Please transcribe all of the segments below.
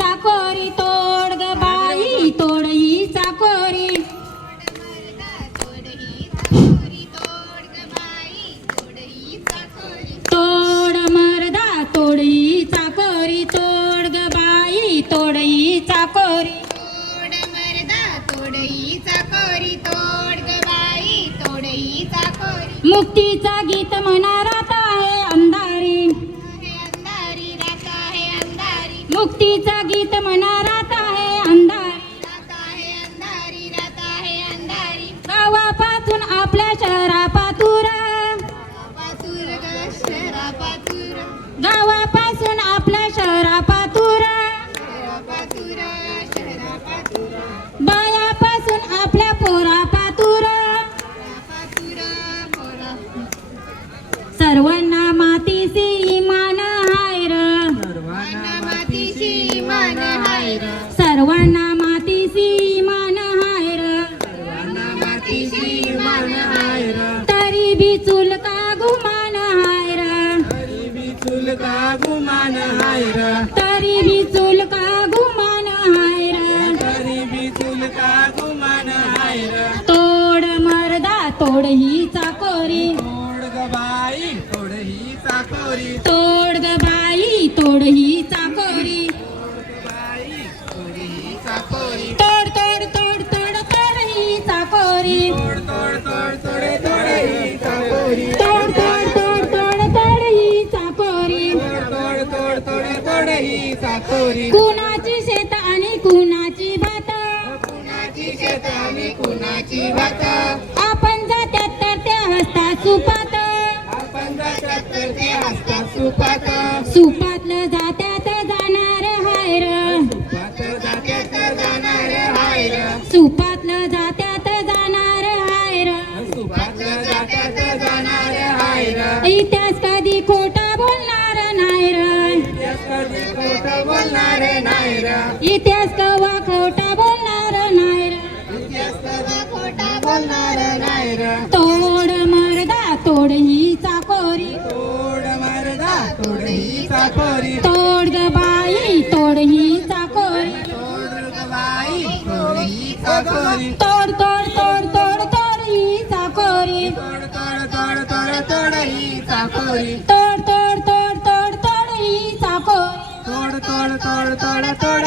चाकोरी तोड ग बाई तोड ही चाकोरी तोड मरदा तोड ही चाकोरी तोड ग बाई तोड ही चाकोरी तोड मरदा तोडई चाकोरी तोड ग बाई तोडई चाकोरी मुक्तीचा गीत म्हणारा अंधारी गीत मनारा र. तरी चुलका गुमान हाय र. तोड मरदा तोड ही चाकोरी. तोड ग बाई तोड ही चाकोरी. तोड ग बाई तोड ही चाकोरी चाकोरी कुणाची शेत आणि कुणाची भात? कुणाची शेत आणि कुणाची भात? आपण जात्यात तर ते हसता सुपात. आपण जातात तर ते हसतात सुपात. सुपातलं जात्यात जाणार हायर. सुपात जात्यात जाणार हाय र सुपातलं जात्यात जाणार हायर. सुपात जात्यात जाणार हाय र इतिहास इतिहास कवा खोटा बोलणार नाही तोड मरदा तोड ही चाकोरी तोड मारदा तोड ही चाकोरी तोड ग बाई तोड ही चाकोरी तोड ग बाई तोड ही चाकोरी तोड तोड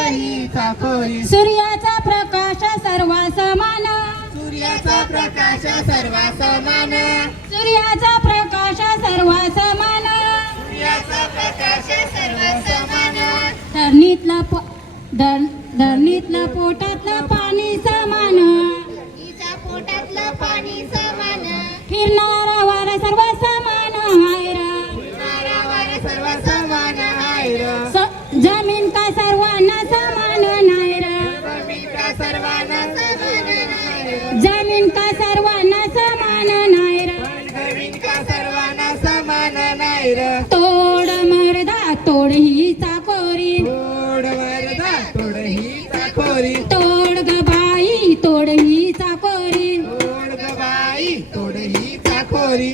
सूर्याचा प्रकाश सर्वा समान सूर्याचा प्रकाश सर्व समान सूर्याचा प्रकाश सर्वा समान सूर्याचा प्रकाश सर्व समान धरणीतलं धरणीतलं पोटातलं पाणी तोड मरदा तोड ही चाकोरी तोड वरदा तोड ही चाकोरी तोड ग बाई तोड ही चाकोरी तोड ग बाई तोड ही चाकोरी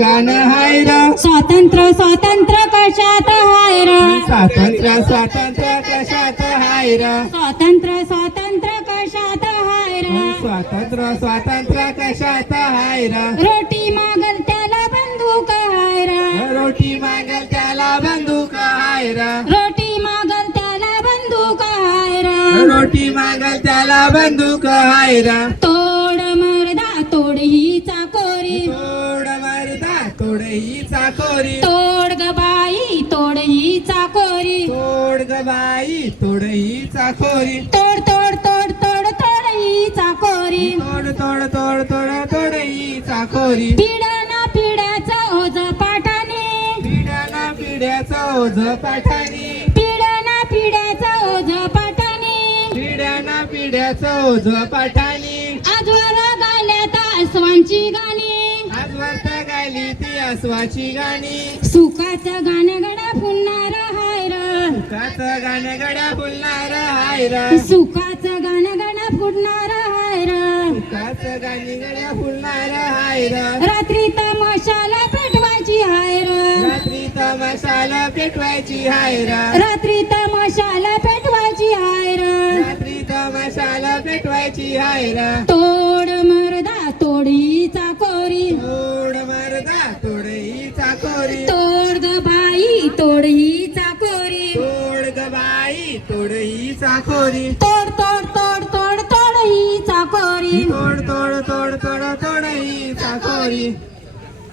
दुकान हाय र. स्वातंत्र्य स्वातंत्र्य कशात हाय र? स्वातंत्र्य स्वातंत्र्य कशात हाय र? स्वातंत्र्य स्वातंत्र्य कशात हाय र? स्वातंत्र्य स्वातंत्र्य कशात हाय र? रोटी मागल त्याला बंदूक हाय र? रोटी मागल त्याला बंदूक हाय र? रोटी मागल त्याला बंदूक हाय र? रोटी मागल त्याला बंदूक हाय र? तोड ही चाकोरी. तोड ग बाई तोड ही चाकोरी. तोड ग बाई तोड ही चाकोरी. तोड तोड तोड तोड तोड ही चाकोरी. तोड तोड तोड तोड तोड ही चाकोरी. पिढ्याना पिढ्याचं ओझ पाठाने. पिढ्याना पिढ्याचं ओझ पाठानी. पिढ्याना पिढ्याचं ओझ पाठाने. पिढ्याना पिढ्याचं ओझ पाठानी. आजवर गाल्यात आसवांची गाणी. ती अस्वाची गाणी. सुखाचं गाणं गडा फुलणार हाय र. सुखाचं गाणं गड्या बोलणार हाय र. सुखाचं गाणं गडा फुटणार हाय र. सुखाचं गाणी गड्या बोलणार हाय र. रात्री तमाशाला पेटवायची हाय र. रात्री तमाशाला पेटवायची हाय र. रात्री तमाशाला पेटवायची हाय र. रात्री तमाशाला पेटवायची हाय र. तोड तोड ही चाकोरी तोड गबाई तोड ही चाकोरी तोड तोड तोड तोड तोड ही चाकोरी तोड तोड तोड तोड तोड ही चाकोरी